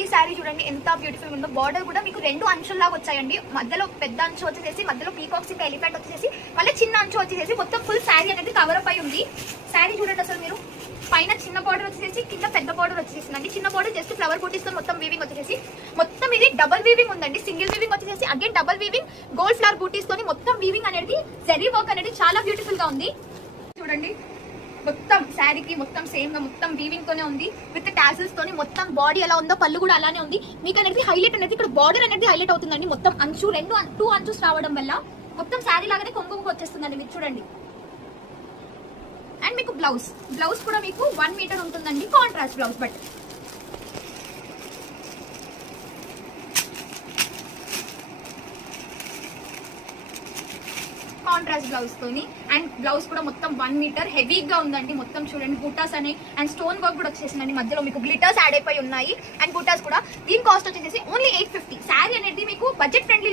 ఈ శారీ చూడండి ఎంత బ్యూటిఫుల్ ఉందో. బార్డర్ కూడా మీకు 2 అంచుల్లాగా వచ్చాయండి. మధ్యలో పెద్ద అంచు వచ్చేసి, మధ్యలో పీకాక్స్ ఇంకా ఎలిఫెంట్ వచ్చేసి, మళ్ళీ చిన్న అంచు వచ్చేసి మొత్తం ఫుల్ శారీ అనేది కవర్ అప్ అయి ఉంది. శారీ చూడండి అసలు మీరు, పైన చిన్న బార్డర్ వచ్చేసి, కింద పెద్ద బార్డర్ వచ్చేసిందండి. చిన్న బార్డర్ జస్ట్ ఫ్లవర్ బూటీస్ తో మొత్తం వీవింగ్ వచ్చేసి, మొత్తం ఇది డబుల్ వీవింగ్ ఉందండి. సింగిల్ వీవింగ్ వచ్చేసి again double weaving, gold flower బూటీస్ తోని మొత్తం వీవింగ్ అనేది, జరీ వర్క్ అనేది చాలా బ్యూటిఫుల్ గా ఉంది. చూడండి మొత్తం శారీకి మొత్తం సేమ్ గా మొత్తం వీవింగ్ తోనే ఉంది, విత్ టాసిల్స్ తోని. మొత్తం బాడీ ఎలా ఉందో పళ్ళు కూడా అలానే ఉంది. మీకు అనేది హైలైట్ అనేది ఇక్కడ బార్డర్ అనేది హైలైట్ అవుతుందండి. మొత్తం అంచు 2 అంచుస్ రావడం వల్ల మొత్తం శారీ లాగానే కొంగు వచ్చేస్తుందండి. మీరు చూడండి. అండ్ మీకు బ్లౌజ్ కూడా మీకు 1 మీటర్ ఉంటుందండి, contrast blouse. But contrast blouse తోని, అండ్ బ్లౌజ్ కూడా మొత్తం 1 మీటర్ హెవీగా ఉందండి. మొత్తం చూడండి బూటాస్ అనే అండ్ స్టోన్ వర్క్ కూడా వచ్చేసిందండి. మధ్యలో మీకు గ్లిటర్స్ యాడ్ అయిపోయి ఉన్నాయి అండ్ బూటాస్ కూడా. దీని కాస్ట్ వచ్చేసి ఓన్లీ 850. శారీ అనేది మీకు బడ్జెట్ ఫ్రెండ్లీ